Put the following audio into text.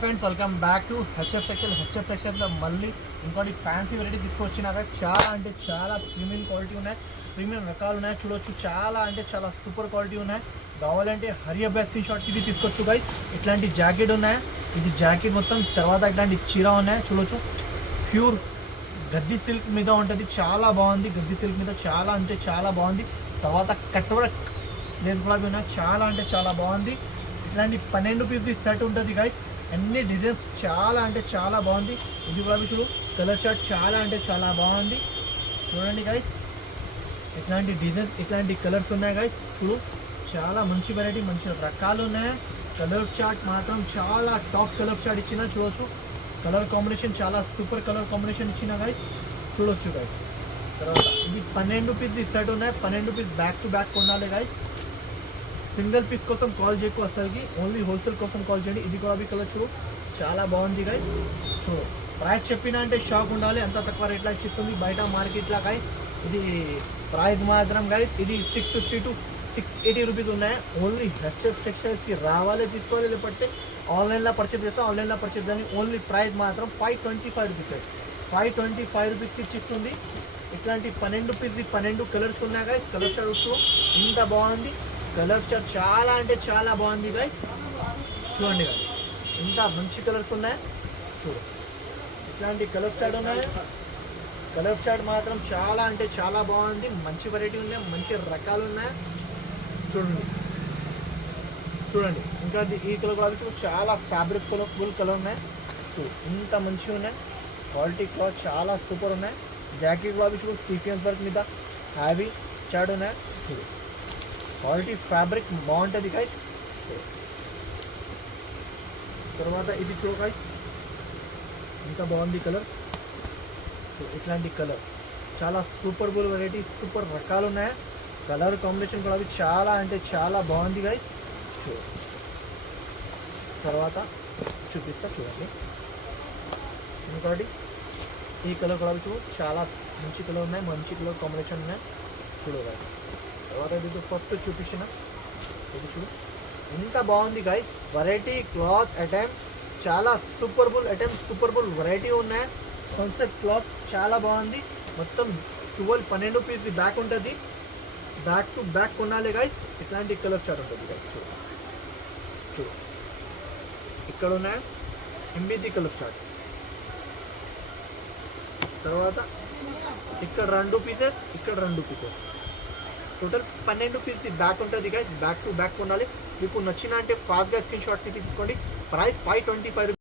Friends welcome back to HF సెక్షన్లో మళ్ళీ ఇంకోటి ఫ్యాన్సీ వెరైటీ తీసుకొచ్చినాక చాలా అంటే చాలా ప్రీమియం క్వాలిటీ ఉన్నాయి, ప్రీమియం రకాలు ఉన్నాయి. చూడొచ్చు చాలా అంటే చాలా సూపర్ క్వాలిటీ ఉన్నాయి. కావాలంటే హరి అబ్బాయి స్క్రీన్ షాట్ ఇది తీసుకోవచ్చు గైస్. ఇట్లాంటి జాకెట్ ఉన్నాయి, ఇది జాకెట్ మొత్తం. తర్వాత ఇట్లాంటి చీర ఉన్నాయి చూడొచ్చు. ప్యూర్ గద్ది సిల్క్ మీద ఉంటుంది, చాలా బాగుంది. గద్ది సిల్క్ మీద చాలా అంటే చాలా బాగుంది. తర్వాత కట్ వర్క్ లేస్ గులాబీ ఉన్నాయి, చాలా అంటే చాలా బాగుంది. ఇట్లాంటి 12 పీస్ సెట్ ఉంటుంది గైస్. అన్ని డిజైన్స్ చాలా అంటే చాలా బాగుంది. ఇది కూడా చూడు, కలర్ చార్ట్ చాలా అంటే చాలా బాగుంది. చూడండి గైస్, ఇట్లాంటి డిజైన్స్ ఇట్లాంటి కలర్స్ ఉన్నాయి గైస్. చూడు, చాలా మంచి వెరైటీ, మంచి రకాలు ఉన్నాయి. కలర్ చార్ట్ మాత్రం చాలా టాప్ కలర్ చార్ట్ ఇచ్చిన చూడొచ్చు. కలర్ కాంబినేషన్ చాలా సూపర్ కలర్ కాంబినేషన్ ఇచ్చిన గైస్, చూడొచ్చు గైస్. తర్వాత ఇది 12 పీస్ సెట్ ఉన్నాయి. 12 పీస్ బ్యాక్ టు బ్యాక్ కొనాలి గైస్. సింగిల్ పీస్ కోసం కాల్ చేయకు, అసలుకి ఓన్లీ హోల్సేల్ కోసం కాల్ చేయండి. ఇది కూడా కలర్ చూడు, చాలా బాగుంది గైస్. చూడు, ప్రైస్ చెప్పినా అంటే షాక్ ఉండాలి, అంత తక్కువ రేట్లో ఇచ్చిస్తుంది బయట మార్కెట్లో గైస్. ఇది ప్రైస్ మాత్రం గైస్, ఇది 650 to 680 రూపీస్ ఉన్నాయి. ఓన్లీ హెచ్ఎఫ్ టెక్స్టైల్స్కి రావాలి, తీసుకోవాలి. లేకపోతే ఆన్లైన్లో పర్చేస్ చేస్తాం, ఆన్లైన్లో పర్చేస్ కానీ ఓన్లీ ప్రైస్ మాత్రం 525 రూపీస్. 525 రూపీస్కి ఇచ్చిస్తుంది. ఇట్లాంటి 12 పీస్ 12 కలర్స్ ఉన్నాయి గైస్. కలర్ చార్ట్ ఇంత బాగుంది. కలర్ చార్ట్ చాలా అంటే చాలా బాగుంది గైస్. చూడండి గైస్, ఇంత మంచి కలర్స్ ఉన్నాయి. చూడు, ఇట్లాంటి కలర్ చార్ట్ ఉన్నాయి. కలర్ చార్ట్ మాత్రం చాలా అంటే చాలా బాగుంది. మంచి వెరైటీ ఉన్నాయి, మంచి రకాలు ఉన్నాయి. చూడండి చూడండి, ఇంకా ఈ కలర్ కూడా చూడు, చాలా ఫ్యాబ్రిక్ ఫుల్ కలర్ ఉన్నాయి. చూడు, ఇంత మంచిగా ఉన్నాయి. క్వాలిటీ క్లాత్ చాలా సూపర్ ఉన్నాయి. జాకెట్ కూడా చూడు, సీఫియన్ వర్క్ మీద హ్యావీ చార్ట్ ఉన్నాయి. చూడు, క్వాలిటీ ఫ్యాబ్రిక్ బాగుంటుంది గైస్. తర్వాత ఇది చూడు గైస్, ఇంత బాగుంది కలర్. ఇట్లాంటి కలర్ చాలా సూపర్ బుల్ వెరైటీ, సూపర్ రకాలు ఉన్నాయి. కలర్ కాంబినేషన్ కూడా చాలా అంటే చాలా బాగుంది గైస్. చూడు, తర్వాత చూపిస్తా చూడండి. ఇంకోటి ఈ కలర్ కూడా చూడు, చాలా మంచి కలర్ ఉన్నాయి, మంచి కలర్ కాంబినేషన్ ఉన్నాయి. చూడు గైస్, తర్వాత ఇది ఫస్ట్ చూపించిన ఇది చూడు, ఇంత బాగుంది గైస్. వెరైటీ క్లాత్ ఐటమ్ చాలా super bull item, super bull variety ఉన్నాయి. కాన్సెప్ట్ క్లాత్ చాలా బాగుంది. మొత్తం 12 పీస్ బ్యాక్ ఉంటుంది. బ్యాక్ టు బ్యాక్ కొనాలి గైస్. ఇట్లాంటి కలర్ చార్ట్ ఉంటుంది గైస్. చూడు చూడు, ఇక్కడ ఉన్నాయి ఎంబీది కలర్ చార్ట్. తర్వాత ఇక్కడ 2 పీసెస్, ఇక్కడ 2 పీసెస్, టోటల్ 12 పీస్ బ్యాక్ ఉంటుంది గైస్. బ్యాక్ టు బ్యాక్ కొనాలి. మీకు నచ్చిన అంటే ఫాస్ట్గా స్క్రీన్ షాట్ తీసుకోండి. Price 525 rupees.